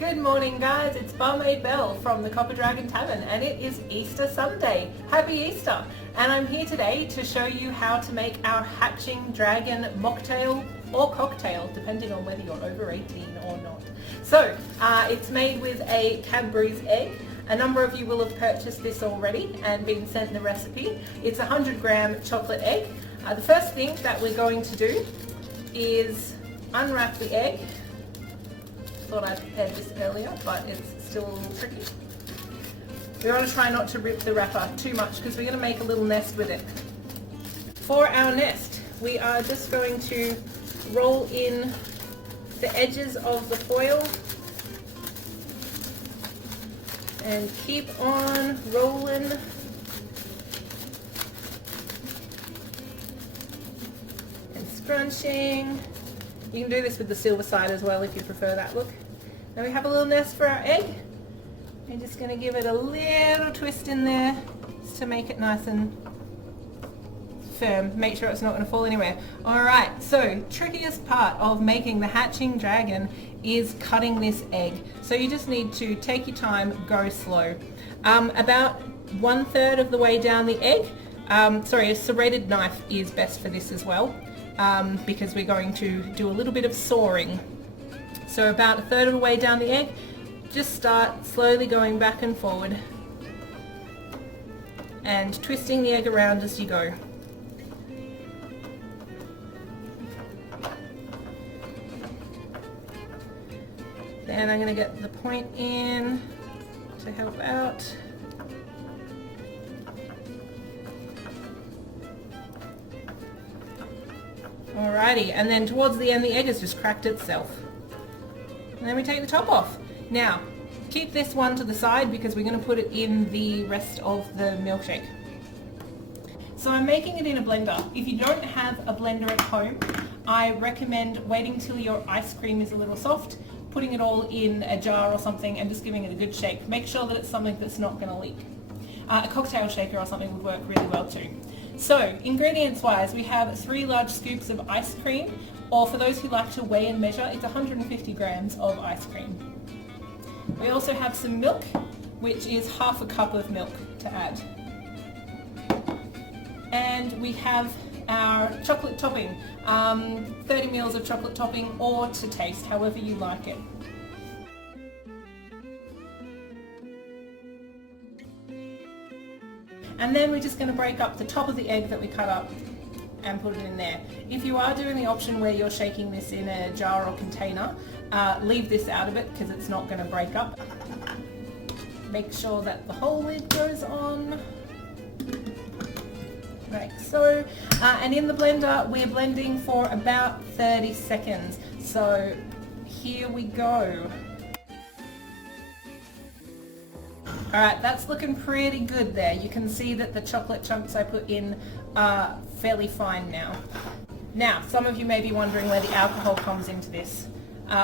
Good morning guys, it's Barmaid Bel from the Copper Dragon Tavern and it is Easter Sunday. Happy Easter! And I'm here today to show you how to make our hatching dragon mocktail or cocktail, depending on whether you're over 18 or not. So it's made with a Cadbury's egg. A number of you will have purchased this already and been sent the recipe. It's a 100-gram chocolate egg. The first thing that we're going to do is unwrap the egg. Thought I prepared this earlier, but it's still a little tricky. We want to try not to rip the wrapper too much because we're going to make a little nest with it. For our nest, we are just going to roll in the edges of the foil and keep on rolling. And scrunching. You can do this with the silver side as well if you prefer that look. Now we have a little nest for our egg. I'm just going to give it a little twist in there just to make it nice and firm. Make sure it's not going to fall anywhere. Alright, so trickiest part of making the hatching dragon is cutting this egg. So you just need to take your time, go slow. About 1/3 of the way down the egg, a serrated knife is best for this as well. Because we're going to do a little bit of sawing. So about 1/3 of the way down the egg, just start slowly going back and forward and twisting the egg around as you go. Then I'm going to get the point in to help out. Alrighty, and then towards the end the egg has just cracked itself. And then we take the top off. Now, keep this one to the side because we're going to put it in the rest of the milkshake. So I'm making it in a blender. If you don't have a blender at home, I recommend waiting till your ice cream is a little soft, putting it all in a jar or something and just giving it a good shake. Make sure that it's something that's not going to leak. A cocktail shaker or something would work really well too. So, ingredients wise, we have 3 large scoops of ice cream, or for those who like to weigh and measure, it's 150 grams of ice cream. We also have some milk, which is 1/2 cup of milk to add. And we have our chocolate topping, 30 mils of chocolate topping or to taste, however you like it. And then we're just going to break up the top of the egg that we cut up and put it in there. If you are doing the option where you're shaking this in a jar or container, leave this out of it because it's not going to break up. Make sure that the whole lid goes on, like so. And in the blender, we're blending for about 30 seconds. So here we go. Alright, that's looking pretty good there. You can see that the chocolate chunks I put in are fairly fine now. Now, some of you may be wondering where the alcohol comes into this.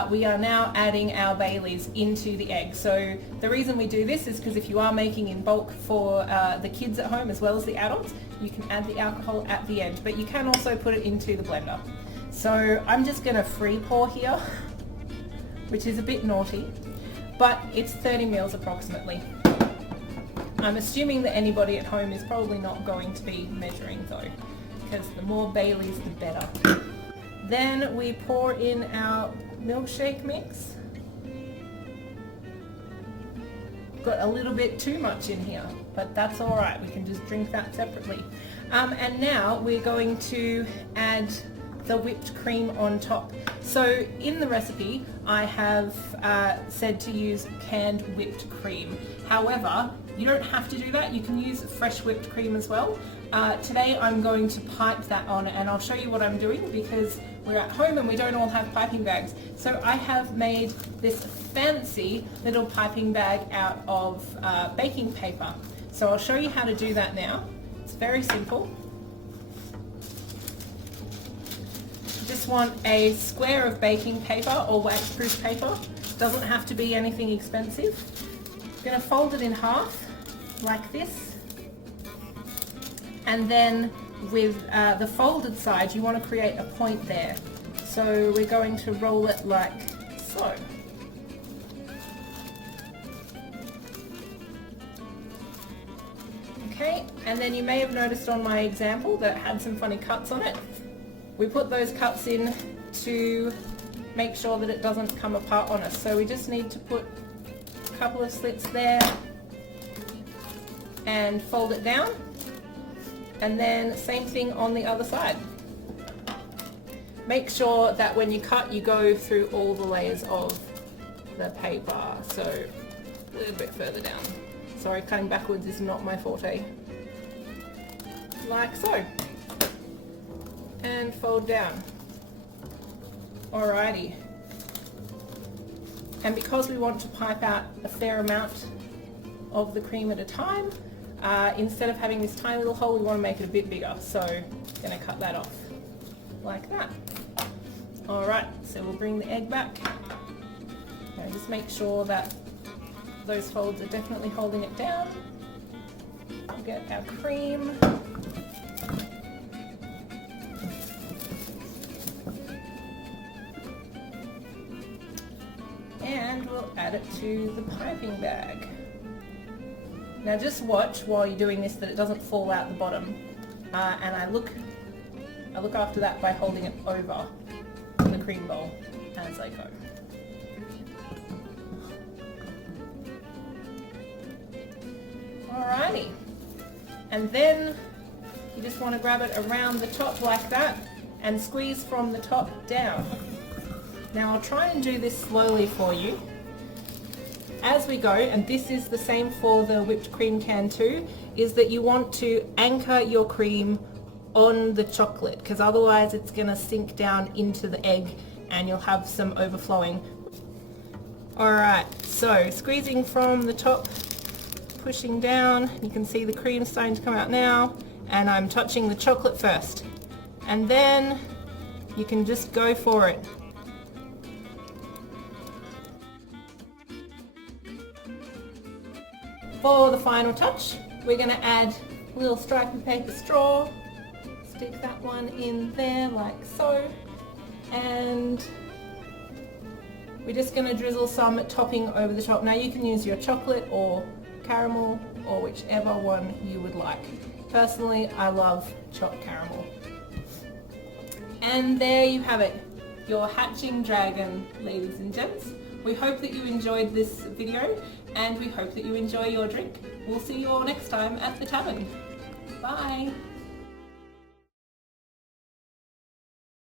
We are now adding our Baileys into the egg. So the reason we do this is because if you are making in bulk for the kids at home as well as the adults, you can add the alcohol at the end, but you can also put it into the blender. So I'm just going to free pour here, which is a bit naughty, but it's 30 mils approximately. I'm assuming that anybody at home is probably not going to be measuring though, because the more Baileys the better. Then we pour in our milkshake mix. Got a little bit too much in here, but that's alright, we can just drink that separately. And now we're going to add the whipped cream on top. So in the recipe I have said to use canned whipped cream. However, you don't have to do that, you can use fresh whipped cream as well. Today I'm going to pipe that on and I'll show you what I'm doing because we're at home and we don't all have piping bags. So I have made this fancy little piping bag out of baking paper. So I'll show you how to do that now. It's very simple. You just want a square of baking paper or waxproof paper. Doesn't have to be anything expensive. You're going to fold it in half like this, and then with the folded side you want to create a point there. So we're going to roll it like so. Okay, and then you may have noticed on my example that it had some funny cuts on it. We put those cuts in to make sure that it doesn't come apart on us. So we just need to put a couple of slits there and fold it down. And then same thing on the other side. Make sure that when you cut, you go through all the layers of the paper. So a little bit further down. Sorry, cutting backwards is not my forte. Like so. And fold down. Alrighty. And because we want to pipe out a fair amount of the cream at a time, instead of having this tiny little hole, we want to make it a bit bigger. So I'm going to cut that off like that. Alright, so we'll bring the egg back. Now just make sure that those folds are definitely holding it down. We'll get our cream. And we'll add it to the piping bag. Now just watch while you're doing this that it doesn't fall out the bottom. And I look after that by holding it over the cream bowl as I go. Alrighty. And then you just want to grab it around the top like that and squeeze from the top down. Now I'll try and do this slowly for you as we go, and this is the same for the whipped cream can too, is that you want to anchor your cream on the chocolate because otherwise it's going to sink down into the egg and you'll have some overflowing. Alright, so squeezing from the top, pushing down, you can see the cream starting to come out now, and I'm touching the chocolate first. And then you can just go for it. For the final touch, we're going to add a little stripy paper straw. Stick that one in there like so. And we're just going to drizzle some topping over the top. Now you can use your chocolate or caramel or whichever one you would like. Personally, I love chopped caramel. And there you have it, your hatching dragon, ladies and gents. We hope that you enjoyed this video and we hope that you enjoy your drink. We'll see you all next time at the tavern. Bye!